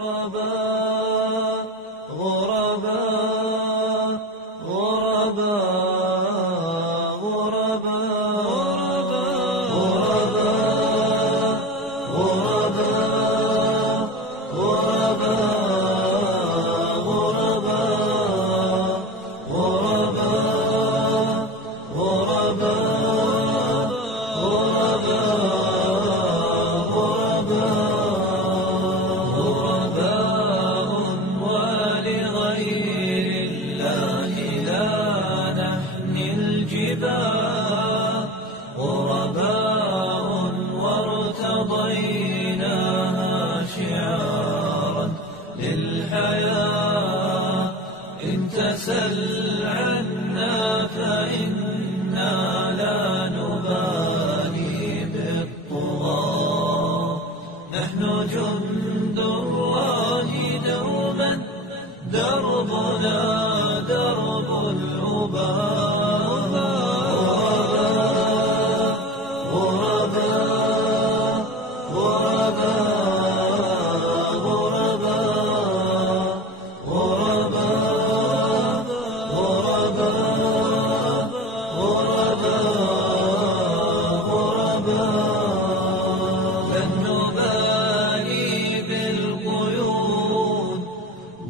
غرباء غرباء غرباء غرباء غرباء غرباء غرباء ولغير الله لا نحمي الجباه غرباء وارتضيناها شعارا للحياة إن تسل عنا فإنا لا نبالي بالطغاة نحن جند الله دوما دربنا درب الأباء غرباء غرباء غرباء غرباء غرباء لن نبالي بالقيود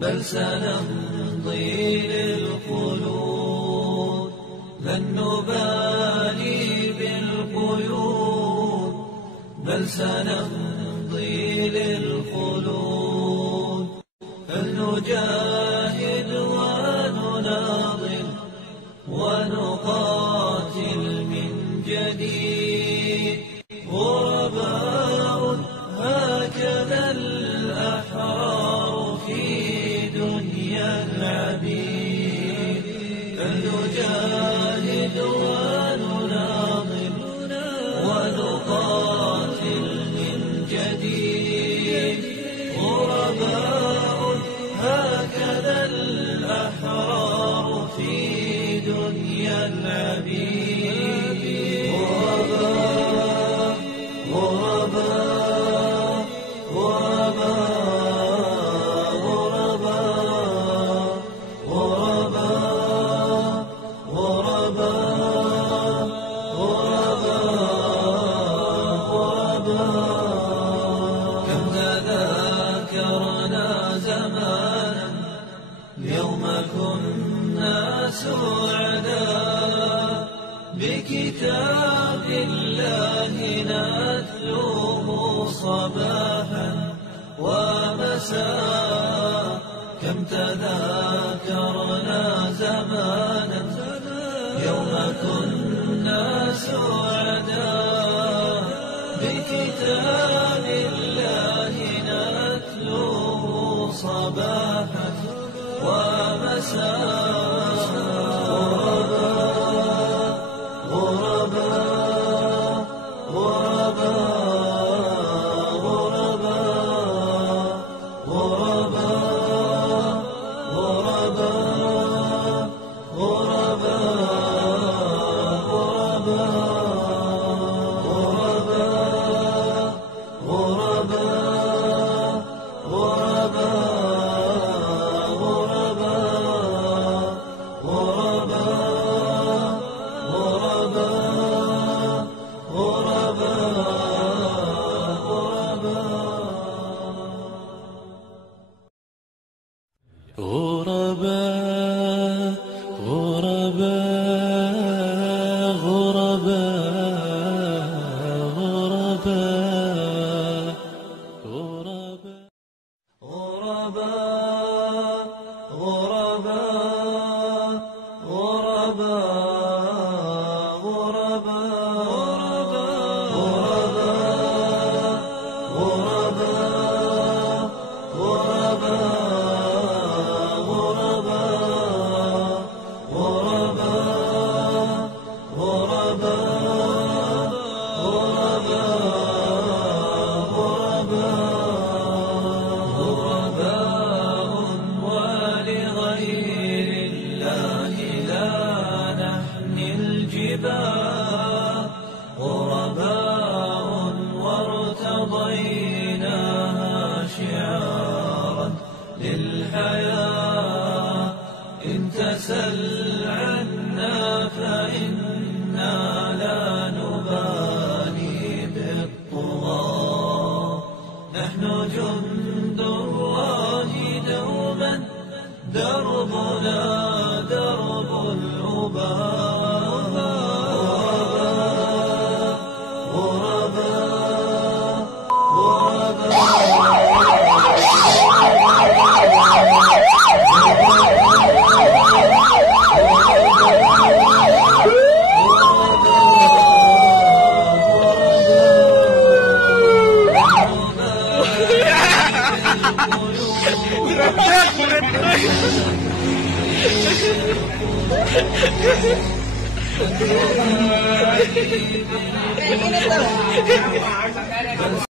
بل سنمضي للخلود لن نبالي بالقيود بل سنمضي للخلود فلنجاهد ونناضل ونقاتل من جديد غرباء هكذا الأحرار في دنيا العبيد فلنجاهد ونناضل ونقاتل من جديد غرباء هكذا الأحرار في دنيا العبيد غرباء غرباء غرباء غرباء غرباء غرباء كم تذاكرنا زمانا يوم كنا سعداء بكتاب الله نتلوه صباحا ومساء كم تذاكرنا زمانا يوم كنا سعداء بكتاب الله نتلوه صباحا ومساء غرباء غرباء غرباء غرباء نحن جند الله دوما دربنا درب الأباء غرباء Ini tuh.